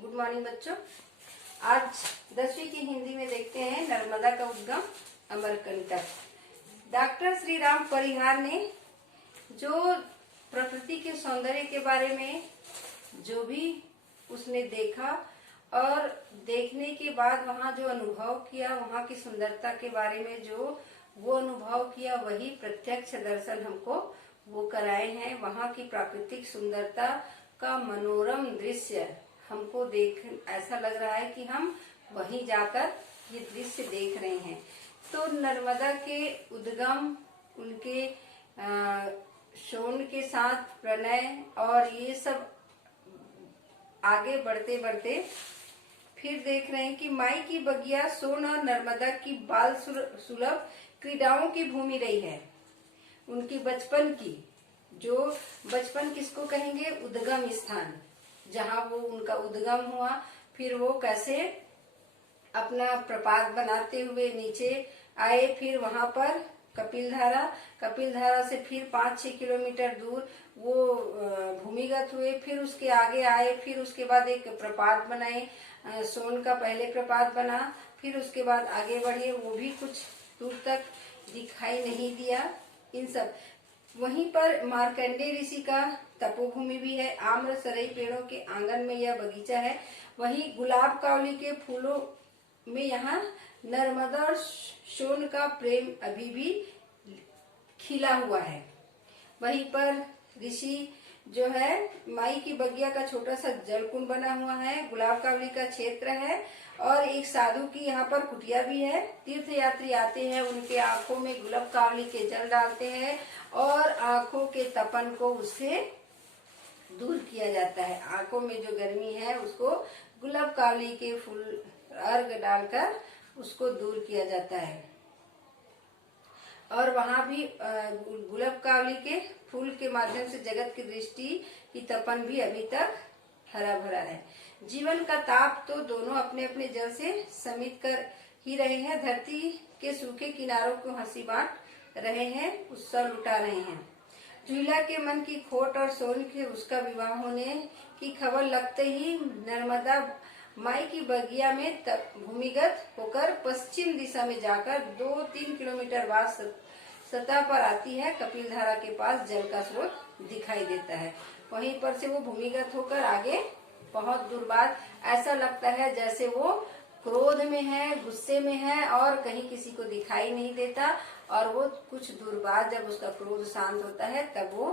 Good morning बच्चों। आज 10वीं की हिंदी में देखते हैं नर्मदा का उद्गम अमरकंटक। डॉक्टर श्री राम परिहार ने जो प्रकृति के सौंदर्य के बारे में जो भी उसने देखा और देखने के बाद वहाँ जो अनुभव किया, वहाँ की सुंदरता के बारे में जो वो अनुभव किया, वही प्रत्यक्ष दर्शन हमको वो कराए हैं। वहाँ की प्राकृतिक सुंदरता का मनोरम दृश्य हमको देख ऐसा लग रहा है कि हम वहीं जाकर ये दृश्य देख रहे हैं। तो नर्मदा के उद्गम, उनके शोण के साथ प्रणय और ये सब आगे बढ़ते बढ़ते फिर देख रहे हैं कि माई की बगिया सोन और नर्मदा की बाल सुलभ क्रीड़ाओं की भूमि रही है। उनकी बचपन की जो बचपन किसको कहेंगे, उद्गम स्थान, जहाँ वो उनका उद्गम हुआ, फिर वो कैसे अपना प्रपात बनाते हुए नीचे आए, फिर वहां पर कपिलधारा से फिर 5-6 किलोमीटर दूर वो भूमिगत हुए, फिर उसके आगे आए, फिर उसके बाद एक प्रपात बनाए, सोन का पहले प्रपात बना, फिर उसके बाद आगे बढ़े, वो भी कुछ दूर तक दिखाई नहीं दिया। इन सब वहीं पर मार्कंडेय ऋषि का तपोभूमि भी है। आम्र सरई पेड़ों के आंगन में यह बगीचा है। वहीं गुलाब कावली के फूलों में यहाँ नर्मदा और सोन का प्रेम अभी भी खिला हुआ है। वहीं पर ऋषि जो है, माई की बगिया का छोटा सा जलकुंड बना हुआ है, गुलाब कावली का क्षेत्र है और एक साधु की यहाँ पर कुटिया भी है। तीर्थ यात्री आते हैं, उनके आंखों में गुलाब कावली के जल डालते हैं और आंखों के तपन को उससे दूर किया जाता है। आंखों में जो गर्मी है उसको गुलाब कावली के फूल अर्घ डालकर उसको दूर किया जाता है। और वहां भी गुलाब कावली के फूल के माध्यम से जगत की दृष्टि की तपन भी अभी तक हरा भरा है। जीवन का ताप तो दोनों अपने अपने जल से समित कर ही रहे हैं। धरती के सूखे किनारों को हंसी बांट रहे हैं, उत्सव लुटा रहे हैं। जुईला के मन की खोट और सोन के उसका विवाह होने की खबर लगते ही नर्मदा माई की बगिया में भूमिगत होकर पश्चिम दिशा में जाकर 2-3 किलोमीटर बाद सतह पर आती है। कपिलधारा के पास जल का स्रोत दिखाई देता है। वहीं पर से वो भूमिगत होकर आगे बहुत दूर बाद ऐसा लगता है जैसे वो क्रोध में है, गुस्से में है और कहीं किसी को दिखाई नहीं देता। और वो कुछ दूर बाद जब उसका क्रोध शांत होता है तब वो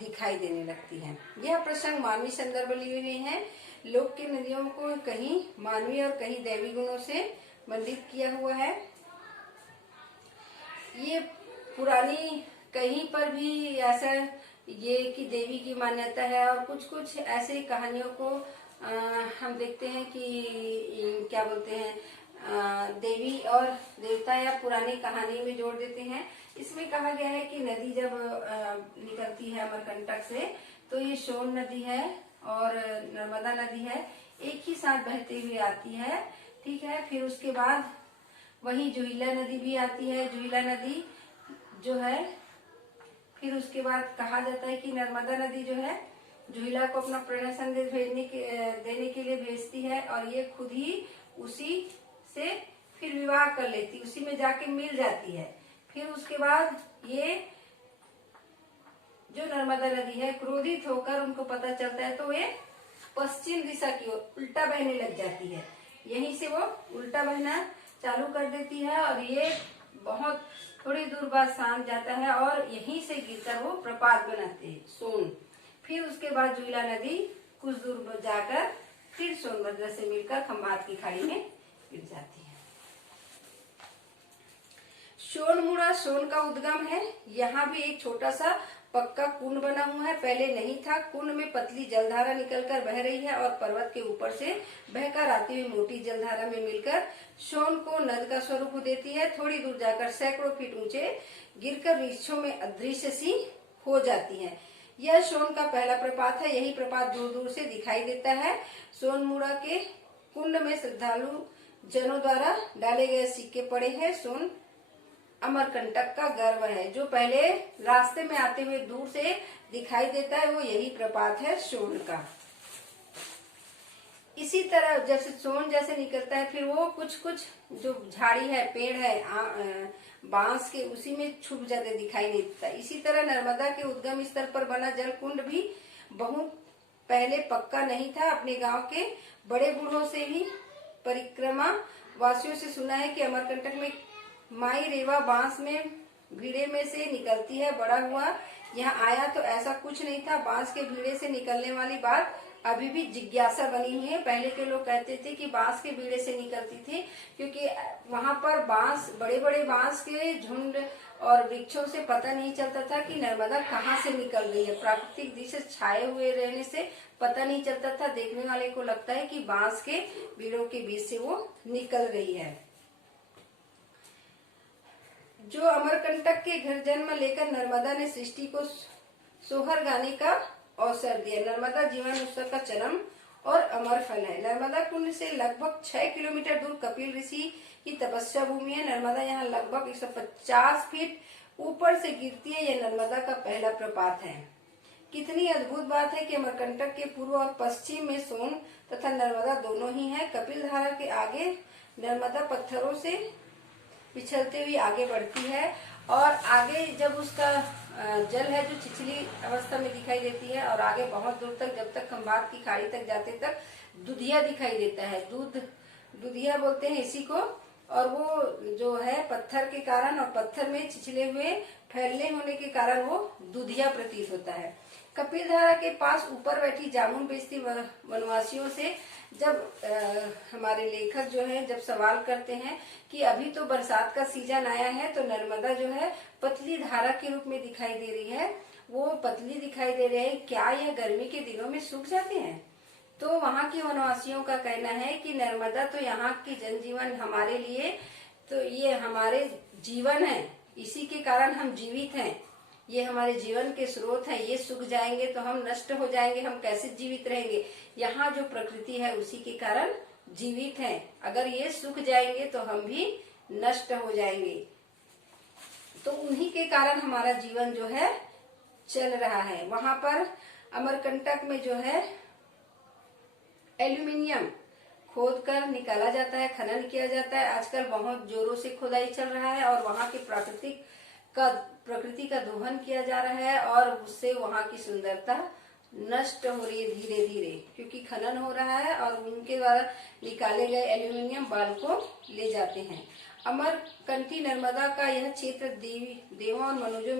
दिखाई देने लगती है। यह प्रसंग मानवीय संदर्भ लिए हुए हैं। लोक की नदियों को कहीं मानवीय और कहीं दैवी गुणों से मंडित किया हुआ है। ये पुरानी कहीं पर भी ऐसा ये कि देवी की मान्यता है और कुछ कुछ ऐसे कहानियों को हम देखते हैं कि क्या बोलते हैं, देवी और देवता या पुरानी कहानी में जोड़ देते हैं। इसमें कहा गया है कि नदी जब निकलती है अमरकंटक से तो ये सोन नदी है और नर्मदा नदी है, एक ही साथ बहते हुए आती है। ठीक है, फिर उसके बाद वही जुईला नदी भी आती है। जुईला नदी जो है, फिर उसके बाद कहा जाता है कि नर्मदा नदी जो है जुईला को अपना प्रेरणा संदेश देने के लिए भेजती है और ये खुद ही उसी से फिर विवाह कर लेती, उसी में जाके मिल जाती है। फिर उसके बाद ये जो नर्मदा नदी है क्रोधित होकर उनको पता चलता है तो ये पश्चिम दिशा की ओर उल्टा बहने लग जाती है। यहीं से वो उल्टा बहना चालू कर देती है और ये बहुत थोड़ी दूर बाद शांत जाता है और यहीं से गिरकर वो प्रपात बनाते हैं, सोन। फिर उसके बाद जुईला नदी कुछ दूर जाकर फिर सोनभद्र से मिलकर खंभात की खाड़ी में गिर जाती है। सोनमुड़ा सोन का उद्गम है। यहाँ भी एक छोटा सा पक्का कुंड बना हुआ है, पहले नहीं था। कुंड में पतली जलधारा निकलकर बह रही है और पर्वत के ऊपर से बहकर आती हुई मोटी जलधारा में मिलकर सोन को नद का स्वरूप देती है। थोड़ी दूर जाकर सैकड़ों फीट ऊंचे गिरकर वृक्षों में अदृश्य सी हो जाती है। यह सोन का पहला प्रपात है। यही प्रपात दूर दूर से दिखाई देता है। सोनमुड़ा के कुंड में श्रद्धालु जनों द्वारा डाले गए सिक्के पड़े हैं। सोन अमरकंटक का गर्व है। जो पहले रास्ते में आते हुए दूर से दिखाई देता है वो यही प्रपात है सोन का। तरह जैसे सोन जैसे निकलता है, फिर वो कुछ कुछ जो झाड़ी है, पेड़ है बांस के, उसी में छुप जाते, दिखाई नहीं देता। इसी तरह नर्मदा के उद्गम स्थल पर बना जल कुंड भी बहुत पहले पक्का नहीं था। अपने गांव के बड़े बूढ़ों से भी परिक्रमा वासियों से सुना है कि अमरकंटक में माई रेवा बांस में भीड़े में से निकलती है। बड़ा हुआ यहाँ आया तो ऐसा कुछ नहीं था। बांस के भीड़े से निकलने वाली बात अभी भी जिज्ञासा बनी हुई है। पहले के लोग कहते थे कि बांस के भीड़े से निकलती थी, क्योंकि वहां पर बांस, बड़े बड़े बांस के झुंड और वृक्षों से पता नहीं चलता था कि नर्मदा कहाँ से निकल रही है। प्राकृतिक दृश्य छाए हुए रहने से पता नहीं चलता था। देखने वाले को लगता है कि बांस के भीड़ों के बीच से वो निकल रही है। जो अमरकंटक के घर जन्म लेकर नर्मदा ने सृष्टि को सोहर गाने का अवसर दिया। नर्मदा जीवन उत्सव का चरम और अमर फल है। नर्मदा कुंड से लगभग 6 किलोमीटर दूर कपिल ऋषि की तपस्या भूमि है। नर्मदा यहाँ लगभग 150 फीट ऊपर से गिरती है। यह नर्मदा का पहला प्रपात है। कितनी अद्भुत बात है कि अमरकंटक के पूर्व और पश्चिम में सोन तथा नर्मदा दोनों ही है। कपिल धारा के आगे नर्मदा पत्थरों से पिछलते हुए आगे बढ़ती है, और आगे जब उसका जल है जो छिछली अवस्था में दिखाई देती है, और आगे बहुत दूर तक, जब तक खंभात की खाड़ी तक जाते तक दुधिया दिखाई देता है। दुधिया बोलते हैं इसी को। और वो जो है पत्थर के कारण और पत्थर में छिछले हुए फैलने होने के कारण वो दुधिया प्रतीत होता है। कपिल धारा के पास ऊपर बैठी जामुन बेचती वनवासियों से जब हमारे लेखक जो है जब सवाल करते हैं कि अभी तो बरसात का सीजन आया है, तो नर्मदा जो है पतली धारा के रूप में दिखाई दे रही है, वो पतली दिखाई दे रही है, क्या यह गर्मी के दिनों में सूख जाते हैं? तो वहाँ के वनवासियों का कहना है कि नर्मदा तो यहाँ की जनजीवन हमारे लिए, तो ये हमारे जीवन है, इसी के कारण हम जीवित हैं, ये हमारे जीवन के स्रोत हैं। ये सूख जाएंगे तो हम नष्ट हो जाएंगे, हम कैसे जीवित रहेंगे? यहाँ जो प्रकृति है उसी के कारण जीवित हैं। अगर ये सूख जाएंगे तो हम भी नष्ट हो जाएंगे। तो उन्हीं के कारण हमारा जीवन जो है चल रहा है। वहां पर अमरकंटक में जो है एल्यूमिनियम खोद कर निकाला जाता है, खनन किया जाता है। आजकल बहुत जोरों से खुदाई चल रहा है और वहाँ के प्रकृति का दोहन किया जा रहा है, और उससे वहाँ की सुंदरता नष्ट हो रही है धीरे धीरे, क्योंकि खनन हो रहा है और उनके द्वारा निकाले गए एल्यूमिनियम बाल को ले जाते हैं। अमरकंटी नर्मदा का यह क्षेत्र देवों और मनुजों,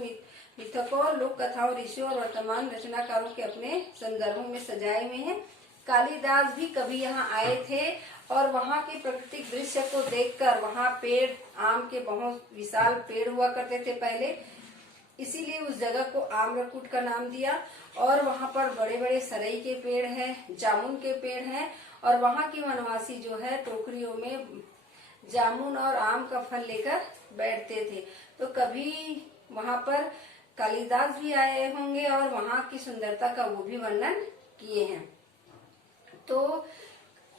मिथकों, लोक कथाओं, ऋषियों और वर्तमान रचनाकारों के अपने संदर्भों में सजाए हुए हैं। कालिदास भी कभी यहाँ आए थे और वहाँ के प्राकृतिक दृश्य को देखकर, वहाँ पेड़, आम के बहुत विशाल पेड़ हुआ करते थे पहले, इसीलिए उस जगह को आम्रकूट का नाम दिया। और वहाँ पर बड़े बड़े सरई के पेड़ हैं, जामुन के पेड़ हैं, और वहाँ की वनवासी जो है टोकरियों में जामुन और आम का फल लेकर बैठते थे। तो कभी वहाँ पर कालिदास भी आए होंगे और वहाँ की सुंदरता का वो भी वर्णन किए हैं। तो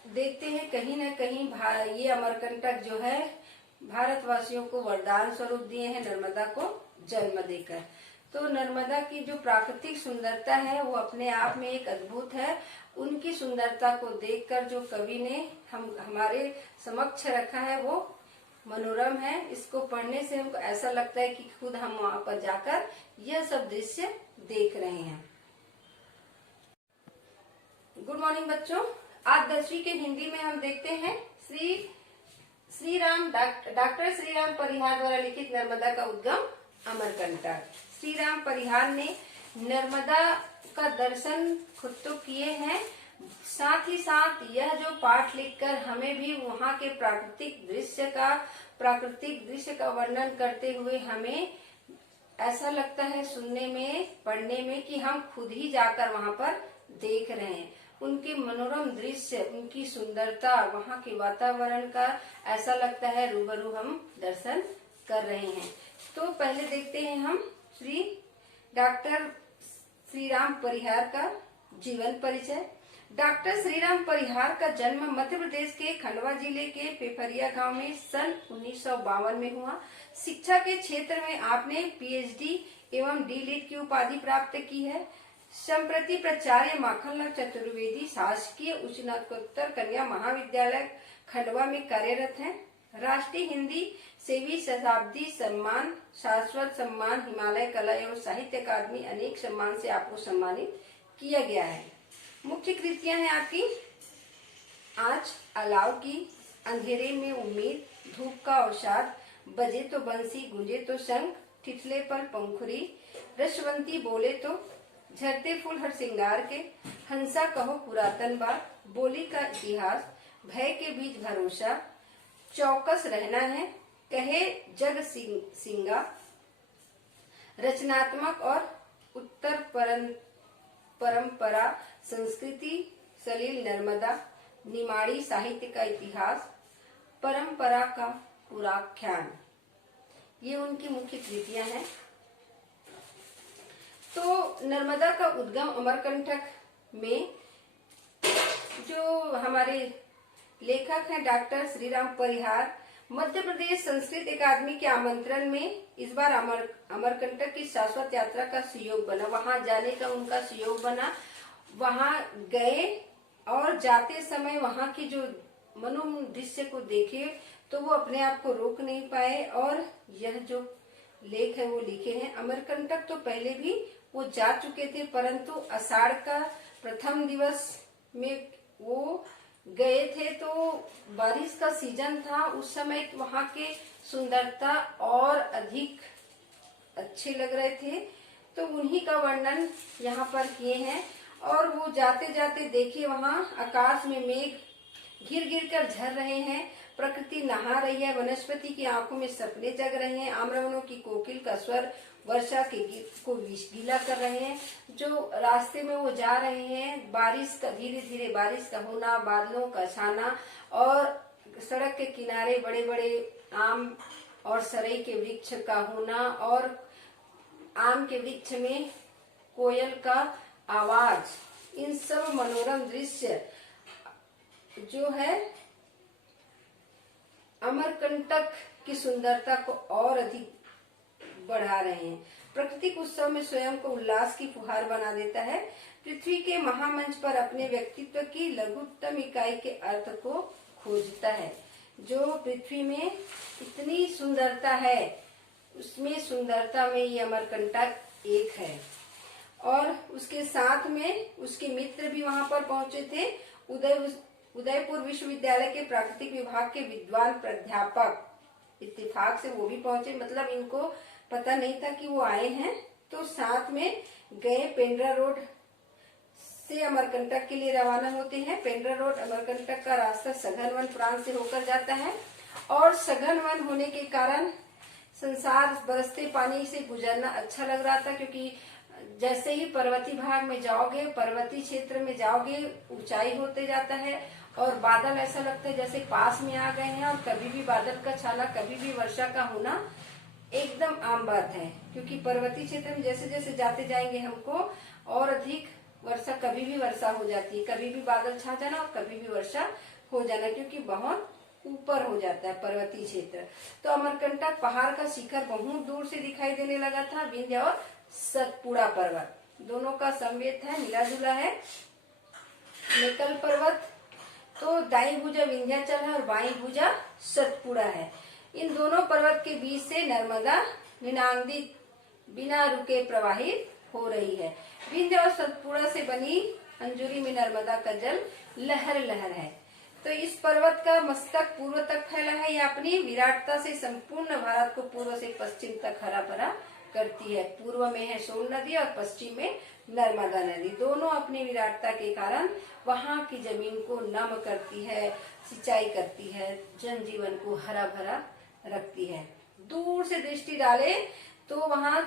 देखते हैं कहीं न कहीं ये अमरकंटक जो है भारतवासियों को वरदान स्वरूप दिए हैं नर्मदा को जन्म देकर। तो नर्मदा की जो प्राकृतिक सुंदरता है वो अपने आप में एक अद्भुत है। उनकी सुंदरता को देखकर जो कवि ने हमारे समक्ष रखा है वो मनोरम है। इसको पढ़ने से हमको ऐसा लगता है कि खुद हम वहां पर जाकर यह सब दृश्य देख रहे हैं। गुड मॉर्निंग बच्चों, आज 10वीं के हिंदी में हम देखते हैं डॉक्टर श्री राम परिहार द्वारा लिखित नर्मदा का उद्गम अमरकंटक। श्री राम परिहार ने नर्मदा का दर्शन खुद तो किए हैं, साथ ही साथ यह जो पाठ लिखकर हमें भी वहाँ के प्राकृतिक दृश्य का वर्णन करते हुए हमें ऐसा लगता है सुनने में, पढ़ने में कि हम खुद ही जाकर वहाँ पर देख रहे हैं। उनके मनोरम दृश्य, उनकी सुंदरता, वहाँ के वातावरण का ऐसा लगता है रूबरू हम दर्शन कर रहे हैं। तो पहले देखते हैं हम डॉक्टर श्री राम परिहार का जीवन परिचय। डॉक्टर श्री राम परिहार का जन्म मध्य प्रदेश के खंडवा जिले के पेपरिया गांव में सन 1952 में हुआ। शिक्षा के क्षेत्र में आपने पीएचडी एवं डी.लिट की उपाधि प्राप्त की है। संप्रति प्राचार्य माखनलाल चतुर्वेदी शासकीय उच्च स्नातकोत्तर कन्या महाविद्यालय खंडवा में कार्यरत हैं। राष्ट्रीय हिंदी सेवी शताब्दी सम्मान, शाश्वत सम्मान, हिमालय कला एवं साहित्य अकादमी अनेक सम्मान से आपको सम्मानित किया गया है। मुख्य कृतियां हैं आपकी आज अलाव की, अंधेरे में उम्मीद, धूप का अवसाद, बजे तो बंसी गूंजे तो शंख, ठिठले पर पंखुरी, रसवंती बोले तो, झरते फूल हर सिंगार के, हंसा कहो पुरातन बात, बोली का इतिहास, भय के बीच भरोसा, चौकस रहना है, कहे जग सिंगा, रचनात्मक और उत्तर परंपरा, संस्कृति, सलील नर्मदा, निमाड़ी साहित्य का इतिहास, परंपरा का पुराख्यान, ये उनकी मुख्य कृतियां हैं। तो नर्मदा का उद्गम अमरकंटक में जो हमारे लेखक हैं डॉक्टर श्रीराम परिहार, मध्य प्रदेश संस्कृत अकादमी के आमंत्रण में इस बार अमरकंटक की शाश्वत यात्रा का सुयोग बना, वहां जाने का उनका सुयोग बना। वहां गए और जाते समय वहां की जो मनोरम दृश्य को देखे तो वो अपने आप को रोक नहीं पाए और यह जो लेख है वो लिखे हैं। अमरकंटक तो पहले भी वो जा चुके थे, परंतु आषाढ़ का प्रथम दिवस में वो गए थे तो बारिश का सीजन था, उस समय वहां के सुंदरता और अधिक अच्छे लग रहे थे, तो उन्हीं का वर्णन यहाँ पर किए हैं। और वो जाते जाते देखे वहां आकाश में मेघ गिर गिर कर झर रहे हैं, प्रकृति नहा रही है, वनस्पति की आंखों में सपने जग रहे हैं, आम्रवनों की कोकिल का स्वर वर्षा के गीत को गीला कर रहे हैं। जो रास्ते में वो जा रहे हैं, बारिश का धीरे धीरे बारिश का होना, बादलों का छाना और सड़क के किनारे बड़े बड़े आम और सरई के वृक्ष का होना और आम के वृक्ष में कोयल का आवाज, इन सब मनोरम दृश्य जो है अमरकंटक की सुंदरता को और अधिक बढ़ा रहे हैं। प्राकृतिक उत्सव में स्वयं को उल्लास की फुहार बना देता है। पृथ्वी के महामंच पर अपने व्यक्तित्व की लघुत्तम इकाई के अर्थ को खोजता है। जो पृथ्वी में इतनी सुंदरता है, उसमें सुंदरता में ये अमरकंटक एक है। और उसके साथ में उसके मित्र भी वहां पर पहुंचे थे। उदयपुर विश्वविद्यालय के प्राकृतिक विभाग के विद्वान प्राध्यापक इत्तेफाक से वो भी पहुंचे, मतलब इनको पता नहीं था कि वो आए हैं। तो साथ में गए, पेंड्रा रोड से अमरकंटक के लिए रवाना होते हैं। पेंड्रा रोड अमरकंटक का रास्ता सघन वन प्रांत से होकर जाता है और सघन वन होने के कारण संसार बरसते पानी से गुजरना अच्छा लग रहा था, क्योंकि जैसे ही पर्वतीय भाग में जाओगे, पर्वतीय क्षेत्र में जाओगे, ऊंचाई होते जाता है और बादल ऐसा लगता है जैसे पास में आ गए हैं। और कभी भी बादल का छाना, कभी भी वर्षा का होना एकदम आम बात है, क्योंकि पर्वतीय क्षेत्र में जैसे जैसे जाते जाएंगे हमको और अधिक वर्षा, कभी भी वर्षा हो जाती है, कभी भी बादल छा जाना और कभी भी वर्षा हो जाना, क्योंकि बहुत ऊपर हो जाता है पर्वतीय क्षेत्र। तो अमरकंटक पहाड़ का शिखर बहुत दूर से दिखाई देने लगा था। विंध्य और सतपुड़ा पर्वत दोनों का समवेत है, मिला जुला है। निकल पर्वत तो दाई भुजा विंध्याचल है और बाई भुजा सतपुड़ा है। इन दोनों पर्वत के बीच से नर्मदा निनांदित बिना रुके प्रवाहित हो रही है। विंध्य और सतपुड़ा से बनी अंजुरी में नर्मदा का जल लहर लहर है। तो इस पर्वत का मस्तक पूर्व तक फैला है। यह अपनी विराटता से संपूर्ण भारत को पूर्व से पश्चिम तक हरा भरा करती है। पूर्व में है सोन नदी और पश्चिम में नर्मदा नदी। दोनों अपनी विराटता के कारण वहाँ की जमीन को नम करती है, सिंचाई करती है, जनजीवन को हरा भरा रखती है। दूर से दृष्टि डाले तो वहाँ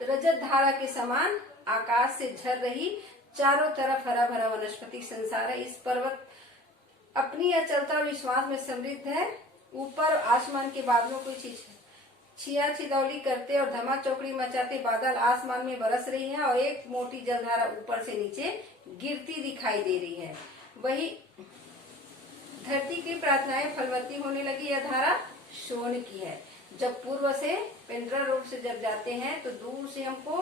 रजत धारा के समान आकाश से झर रही चारों तरफ हरा भरा वनस्पतिक संसार है। इस पर्वत अपनी अचलता और विश्वास में समृद्ध है। ऊपर आसमान के बादलों को छिया छिदौली करते और धमा चौकड़ी मचाते बादल आसमान में बरस रही है और एक मोटी जलधारा ऊपर से नीचे गिरती दिखाई दे रही है। वही धरती की प्रार्थनाएं फलवती होने लगी। यह धारा सोन की है। जब पूर्व से पेंड्रा रोड से जब जाते हैं तो दूर से हमको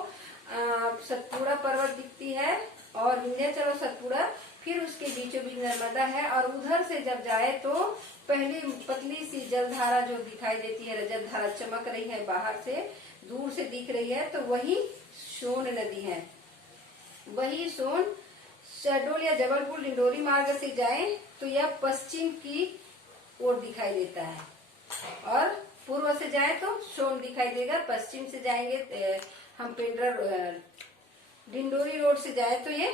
सतपुड़ा पर्वत दिखती है और विंध्याचल और सतपुड़ा, फिर उसके बीचों बीच नर्मदा है। और उधर से जब जाए तो पहली पतली सी जलधारा जो दिखाई देती है, रजत धारा चमक रही है, बाहर से दूर से दिख रही है, तो वही सोन नदी है। वही सोन शहडोल या जबलपुर डिंडोरी मार्ग से जाए तो यह पश्चिम की ओर दिखाई देता है, और पूर्व से जाए तो सोन दिखाई देगा। पश्चिम से जाएंगे हम पेंड्रा डिंडोरी रोड से जाए तो ये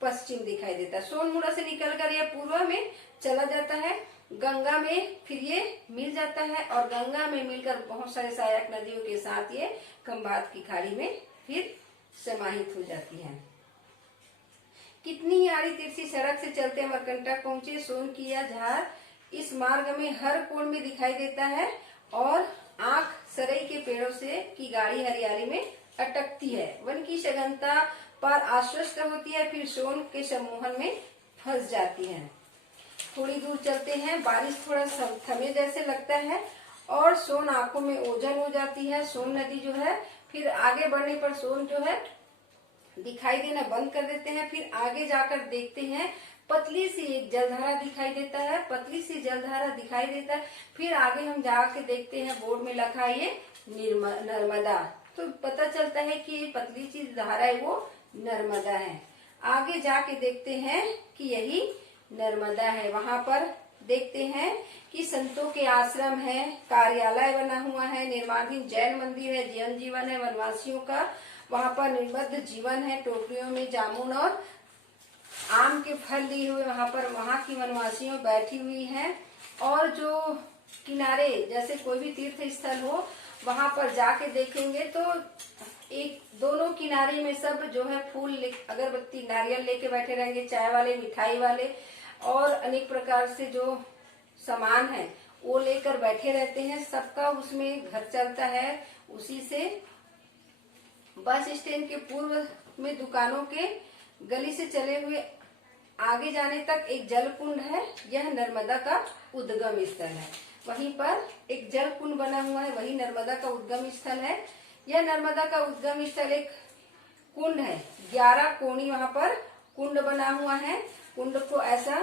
पश्चिम दिखाई देता है। सोनमुड़ा से निकलकर यह पूर्व में चला जाता है, गंगा में फिर ये मिल जाता है, और गंगा में मिलकर बहुत सारे सहायक नदियों के साथ ये खंभात की खाड़ी में फिर समाहित हो जाती है। कितनी ही आड़ी तिरछी सड़क से चलते अमरकंटक पहुंचे, सोन की यह धार इस मार्ग में हर कोण में दिखाई देता है, और आंख सरई के पेड़ों से की गाढ़ी हरियाली में अटकती है। वन की सघनता पर आश्वस्त होती है, फिर सोन के सम्मोहन में फंस जाती है। थोड़ी दूर चलते हैं, बारिश थोड़ा थमे जैसे लगता है, और सोन आंखों में ओझल हो जाती है। सोन नदी जो है, फिर आगे बढ़ने पर सोन जो है दिखाई देना बंद कर देते हैं। फिर आगे जाकर देखते हैं, पतली सी एक जलधारा दिखाई देता है, पतली सी जलधारा दिखाई देता है। फिर आगे हम जाके देखते हैं, बोर्ड में लिखा है ये नर्मदा, तो पता चलता है कि ये पतली सी धारा है वो नर्मदा है। आगे जाके देखते हैं कि यही नर्मदा है। वहां पर देखते हैं कि संतों के आश्रम है, कार्यालय बना हुआ है, निर्माणाधीन जैन मंदिर है, जैन जीवन है वनवासियों का, वहां पर निर्बद्ध जीवन है, टोकरियों में जामुन और आम के फल लिए हुए वहां की वनवासियों बैठी हुई हैं। और जो किनारे जैसे कोई भी तीर्थ स्थल हो, वहां पर जाके देखेंगे तो एक दोनों किनारे में सब जो है फूल, अगरबत्ती, नारियल लेके बैठे रहेंगे, चाय वाले, मिठाई वाले और अनेक प्रकार से जो सामान है वो लेकर बैठे रहते हैं। सबका उसमें घर चलता है उसी से। बस स्टैंड के पूर्व में दुकानों के गली से चले हुए आगे जाने तक एक जल कुंड है, यह नर्मदा का उद्गम स्थल है। वहीं पर एक जल कुंड बना हुआ है, वही नर्मदा का उद्गम स्थल है। यह नर्मदा का उद्गम स्थल एक कुंड है, 11 कोणी वहां पर कुंड बना हुआ है। कुंड को ऐसा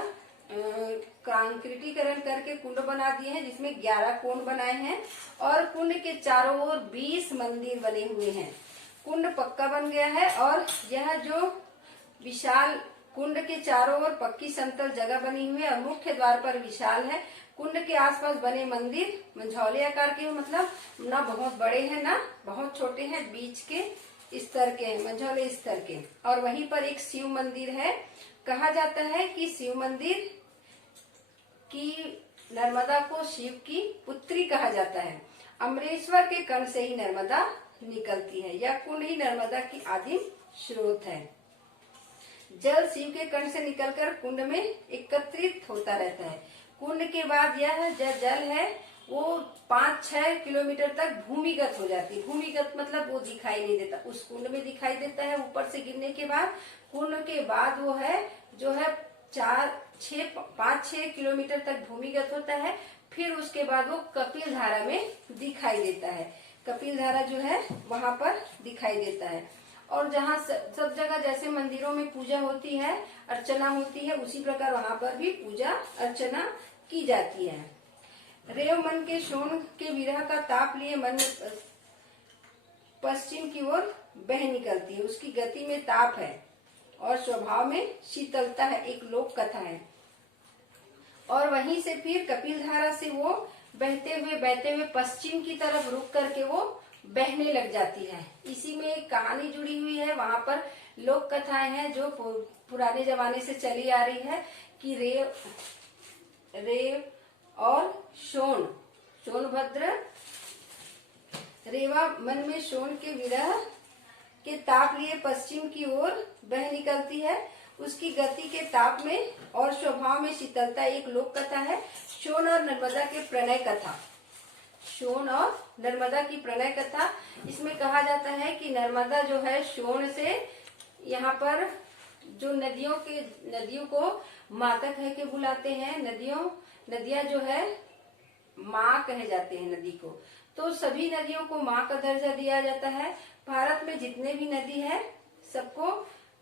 कांक्रीटीकरण करके कुंड बना दिए हैं, जिसमें 11 कोण बनाए हैं, और कुंड के चारों ओर 20 मंदिर बने हुए हैं। कुंड पक्का बन गया है, और यह जो विशाल कुंड के चारों ओर पक्की समतल जगह बनी हुई है, और मुख्य द्वार पर विशाल है। कुंड के आसपास बने मंदिर मंझौले आकार के, मतलब ना बहुत बड़े हैं ना बहुत छोटे हैं, बीच के स्तर के हैं, मंझौले स्तर के। और वहीं पर एक शिव मंदिर है। कहा जाता है कि शिव मंदिर की नर्मदा को शिव की पुत्री कहा जाता है। अमरेश्वर के कण से ही नर्मदा निकलती है। यह कुंड ही नर्मदा की आदिम स्रोत है। जल शिव के कण से निकलकर कुंड में एकत्रित होता रहता है। कुंड के बाद यह जल है वो 5-6 किलोमीटर तक भूमिगत हो जाती है। भूमिगत मतलब वो दिखाई नहीं देता, उस कुंड में दिखाई देता है ऊपर से गिरने के बाद। कुंड के बाद वो है जो है 5-6 किलोमीटर तक भूमिगत होता है। फिर उसके बाद वो कपिल धारा में दिखाई देता है। कपिल धारा जो है वहां पर दिखाई देता है। और जहाँ सब जगह जैसे मंदिरों में पूजा होती है, अर्चना होती है, उसी प्रकार वहां पर भी पूजा अर्चना की जाती है। रेव मन के शोण के विरह का ताप लिए मन में पश्चिम की ओर बह निकलती है। उसकी गति में ताप है और स्वभाव में शीतलता है, एक लोक कथा है। और वहीं से फिर कपिल धारा से वो बहते हुए पश्चिम की तरफ रुक करके वो बहने लग जाती है। इसी में एक कहानी जुड़ी हुई है। वहां पर लोक कथाएं हैं जो पुराने जमाने से चली आ रही है कि रेव और सोनभद्र रेवा मन में शोण के विरह के ताप लिए पश्चिम की ओर बह निकलती है। उसकी गति के ताप में और स्वभाव में शीतलता एक लोक कथा है। शोण और नर्मदा के प्रणय कथा, शोण और नर्मदा की प्रणय कथा। इसमें कहा जाता है कि नर्मदा जो है शोण से, यहाँ पर जो नदियों को माता कह के बुलाते हैं। नदियां जो है माँ कहे जाते हैं नदी को। तो सभी नदियों को माँ का दर्जा दिया जाता है। भारत में जितने भी नदी है सबको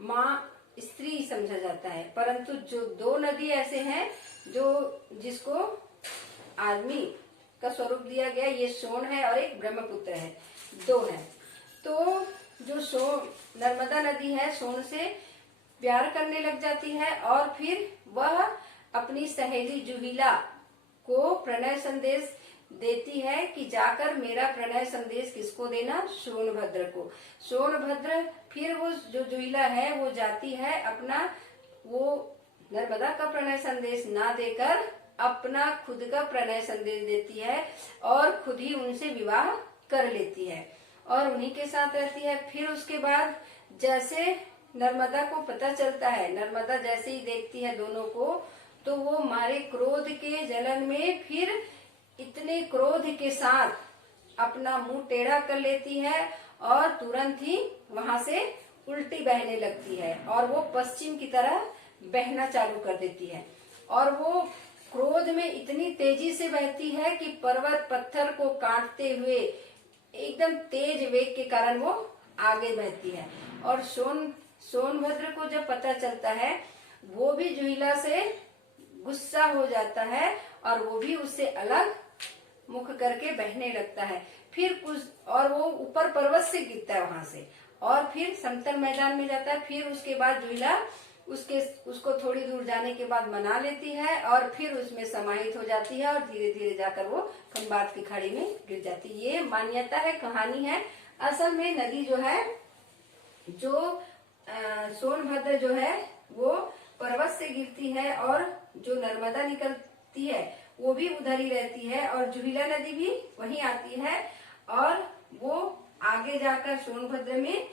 माँ स्त्री समझा जाता है, परंतु जो दो नदी ऐसे हैं जो जिसको आदमी का स्वरूप दिया गया, ये सोन है और एक ब्रह्मपुत्र है, दो है। तो जो नर्मदा नदी है सोन से प्यार करने लग जाती है और फिर वह अपनी सहेली जुहिला को प्रणय संदेश देती है कि जाकर मेरा प्रणय संदेश किसको देना, सोनभद्र को। सोनभद्र फिर वो जो जुहिला है वो जाती है अपना वो नर्मदा का प्रणय संदेश ना देकर अपना खुद का प्रणय संदेश देती है और खुद ही उनसे विवाह कर लेती है और उन्हीं के साथ रहती है। फिर उसके बाद जैसे नर्मदा को पता चलता है, नर्मदा जैसे ही देखती है दोनों को, तो वो मारे क्रोध के जलन में फिर इतने क्रोध के साथ अपना मुंह टेढ़ा कर लेती है और तुरंत ही वहां से उल्टी बहने लगती है और वो पश्चिम की तरह बहना चालू कर देती है। और वो क्रोध में इतनी तेजी से बहती है कि पर्वत पत्थर को काटते हुए एकदम तेज वेग के कारण वो आगे बहती है। और सोनभद्र को जब पता चलता है वो भी जुहिला से गुस्सा हो जाता है और वो भी उससे अलग मुख करके बहने लगता है। फिर कुछ और वो ऊपर पर्वत से गिरता है वहां से और फिर समतल मैदान में जाता है। फिर उसके बाद जुहिला उसको थोड़ी दूर जाने के बाद मना लेती है और फिर उसमें समाहित हो जाती है और धीरे धीरे जाकर वो खंबात की खाड़ी में गिर जाती है। ये मान्यता है, कहानी है। असल में नदी जो है, जो सोनभद्र जो है वो पर्वत से गिरती है और जो नर्मदा निकलती है वो भी उधर ही रहती है और जुहिला नदी भी वहीं आती है और वो आगे जाकर सोनभद्र में